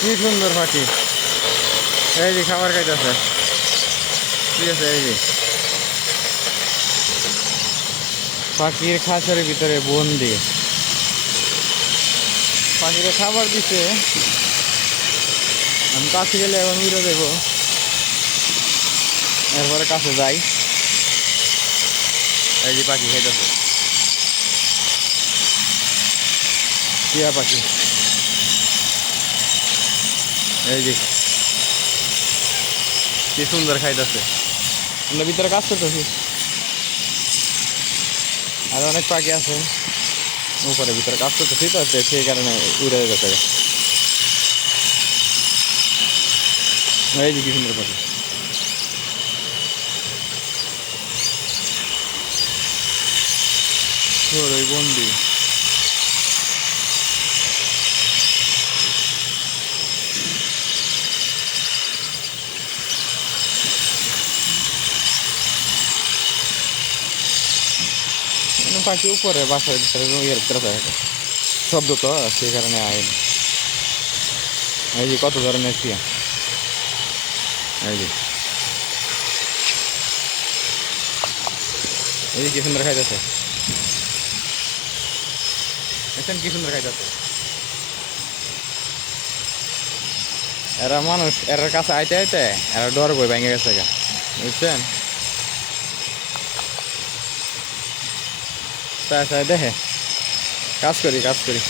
কি সুন্দর পাখি। এই যে খাবার খাইতেছে। ঠিক আছে, এই যে। পাখির খাঁচার ভিতরে বন্দি। পাখিরে খাবার দিছে। আমি কাছে গেলে এখন উড়ে দেবো। এরপরে কাছে যাই। এই যে পাখি খাইতেছে। টিয়া পাখি। এই যে। কি সুন্দর খাইতেছে। আমরা ভিতরে কাজ করতেছি। আর অনেক পাখি আছে। উপরে ভিতরে কাজ করতেছি তো সেই কারণে উড়ে যেতে এই যে কি সুন্দর পাখি। ওই বন্দি। পাখি উপরে বাসার ভিতরে ইয়ের ভিতরে থাকে শব্দ তো সেই কারণে আয় এই যে কত ধরনের টিয়া এই যে এই যে কি সুন্দর খাইতেছে দেখছেন কি সুন্দর খাইতেছে এরা মানুষ এর কাছে আইতে আইতে এরা ডর বই ভেঙে গেছে গা বুঝছেন তাই তাই দেখে। কাজ করি কাজ করি।